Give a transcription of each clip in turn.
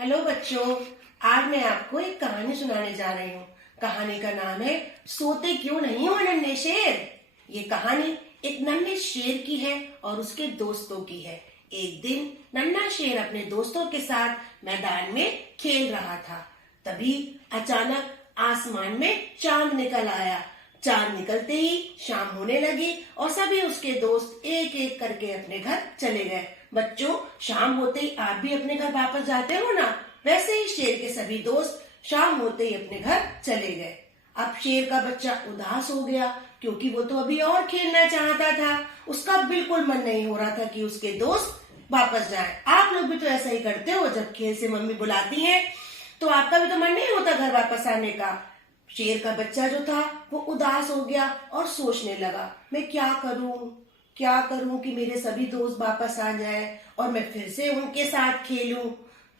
Hello बच्चों, आज मैं आपको एक कहानी सुनाने जा रही हूँ। कहानी का नाम है सोते क्यों नहीं हो नन्हे शेर। ये कहानी एक नन्हे शेर की है और उसके दोस्तों की है। एक दिन नन्हा शेर अपने दोस्तों के साथ मैदान में खेल रहा था। तभी अचानक आसमान में चांद निकल आया। चांद निकलते ही शाम होने लगी और सभी उसके दोस्त एक एक करके अपने घर चले गए। बच्चों, शाम होते ही आप भी अपने घर वापस जाते हो ना, वैसे ही शेर के सभी दोस्त शाम होते ही अपने घर चले गए। अब शेर का बच्चा उदास हो गया क्योंकि वो तो अभी और खेलना चाहता था। उसका बिल्कुल मन नहीं हो रहा था कि उसके दोस्त वापस जाएं। आप लोग भी तो ऐसा ही करते हो, जब खेल से मम्मी बुलाती है तो आपका भी तो मन नहीं होता घर वापस आने का। शेर का बच्चा जो था वो उदास हो गया और सोचने लगा, मैं क्या करूं कि मेरे सभी दोस्त वापस आ जाए और मैं फिर से उनके साथ खेलूं।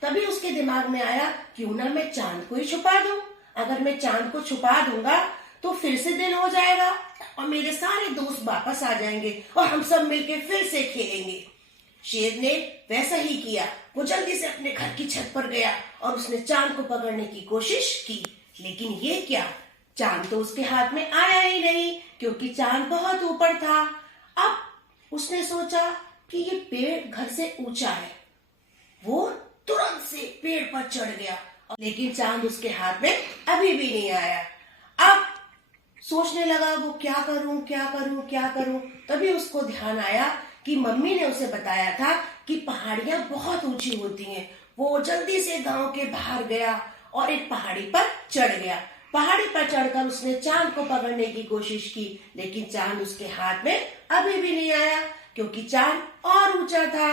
तभी उसके दिमाग में आया, क्यों ना मैं चांद को ही छुपा दूं। अगर मैं चांद को छुपा दूंगा तो फिर से दिन हो जाएगा और मेरे सारे दोस्त वापस आ जाएंगे और हम सब मिलके फिर से खेलेंगे। शेर ने वैसा ही किया। वो जल्दी से अपने घर की छत पर गया और उसने चांद को पकड़ने की कोशिश की, लेकिन ये क्या, चांद तो उसके हाथ में आया ही नहीं क्योंकि चांद बहुत ऊपर था। अब उसने सोचा कि ये पेड़ घर से ऊंचा है। वो तुरंत से पेड़ पर चढ़ गया, लेकिन चांद उसके हाथ में अभी भी नहीं आया। अब सोचने लगा, वो क्या करूं। तभी उसको ध्यान आया कि मम्मी ने उसे बताया था कि पहाड़ियां बहुत ऊंची होती हैं। वो जल्दी से गांव के बाहर गया और एक पहाड़ी पर चढ़ गया। पहाड़ी पर चढ़कर उसने चांद को पकड़ने की कोशिश की, लेकिन चांद उसके हाथ में अभी भी नहीं आया क्योंकि चांद और ऊंचा था।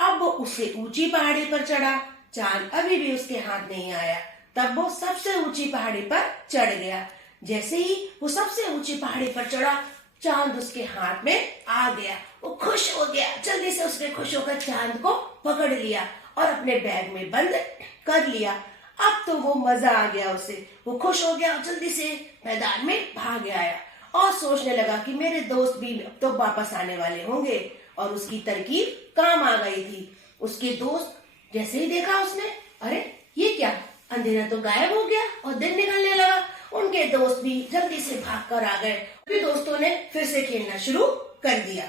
अब वो उससे ऊंची पहाड़ी पर चढ़ा, चांद अभी भी उसके हाथ नहीं आया। तब वो सबसे ऊंची पहाड़ी पर चढ़ गया। जैसे ही वो सबसे ऊंची पहाड़ी पर चढ़ा, चांद उसके हाथ में आ गया। वो खुश हो गया। जल्दी से उसने खुश होकर चांद को पकड़ लिया और अपने बैग में बंद कर लिया। अब तो वो मजा आ गया उसे। वो खुश हो गया और जल्दी से मैदान में भाग आया और सोचने लगा कि मेरे दोस्त भी तो वापस आने वाले होंगे। और उसकी तरकीब काम आ गई थी। उसके दोस्त जैसे ही देखा उसने, अरे ये क्या, अंधेरा तो गायब हो गया और दिन निकलने लगा। उनके दोस्त भी जल्दी से भाग कर आ गए। सभी दोस्तों ने फिर से खेलना शुरू कर दिया।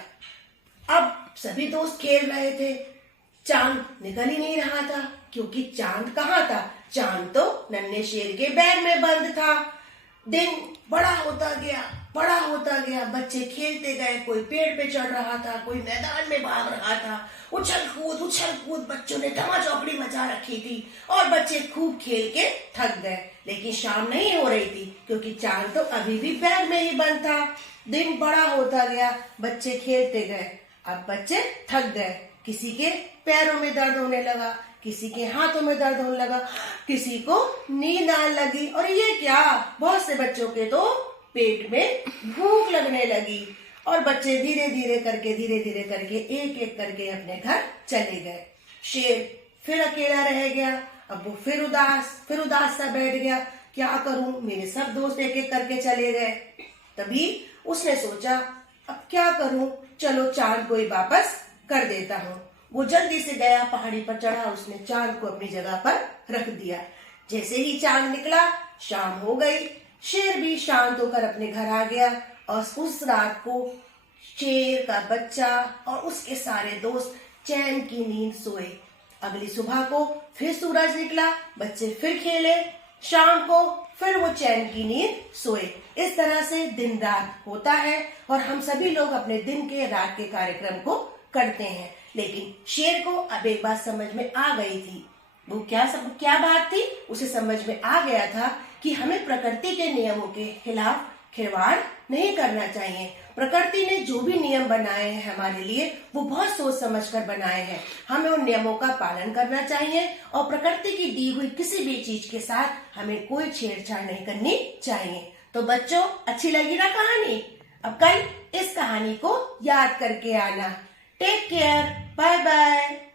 अब सभी दोस्त खेल रहे थे। चांद निकल ही नहीं रहा था क्योंकि चांद कहाँ था, चांद तो नन्हे शेर के बैग में बंद था। दिन बड़ा होता गया। बच्चे खेलते गए। कोई पेड़ पे चढ़ रहा था, कोई मैदान में भाग रहा था। उछल कूद बच्चों ने धमाचौकड़ी मचा रखी थी और बच्चे खूब खेल के थक गए। लेकिन शाम नहीं हो रही थी क्योंकि चांद तो अभी भी बैग में ही बंद था। दिन बड़ा होता गया, बच्चे खेलते गए। अब बच्चे थक गए। किसी के पैरों में दर्द होने लगा, किसी के हाथों में दर्द होने लगा, किसी को नींद आने लगी और ये क्या, बहुत से बच्चों के तो पेट में भूख लगने लगी। और बच्चे धीरे धीरे करके एक एक करके अपने घर चले गए। शेर फिर अकेला रह गया। अब वो फिर उदास सा बैठ गया, क्या करूं, मेरे सब दोस्त एक एक करके चले गए। तभी उसने सोचा, अब क्या करूं, चलो चांद को ही वापस कर देता हूँ। वो जल्दी से गया, पहाड़ी पर चढ़ा, उसने चांद को अपनी जगह पर रख दिया। जैसे ही चांद निकला, शाम हो गई। शेर भी शांत होकर अपने घर आ गया और उस रात को शेर का बच्चा और उसके सारे दोस्त चैन की नींद सोए। अगली सुबह को फिर सूरज निकला, बच्चे फिर खेले, शाम को फिर वो चैन की नींद सोए। इस तरह से दिन रात होता है और हम सभी लोग अपने दिन के रात के कार्यक्रम को करते हैं। लेकिन शेर को अब एक बात समझ में आ गई थी। वो क्या बात थी, उसे समझ में आ गया था कि हमें प्रकृति के नियमों के खिलाफ खिलवाड़ नहीं करना चाहिए। प्रकृति ने जो भी नियम बनाए हैं हमारे लिए, वो बहुत सोच समझ कर बनाए हैं। हमें उन नियमों का पालन करना चाहिए और प्रकृति की दी हुई किसी भी चीज के साथ हमें कोई छेड़छाड़ नहीं करनी चाहिए। तो बच्चों, अच्छी लगी ना कहानी? अब कल इस कहानी को याद करके आना। Take care, bye bye.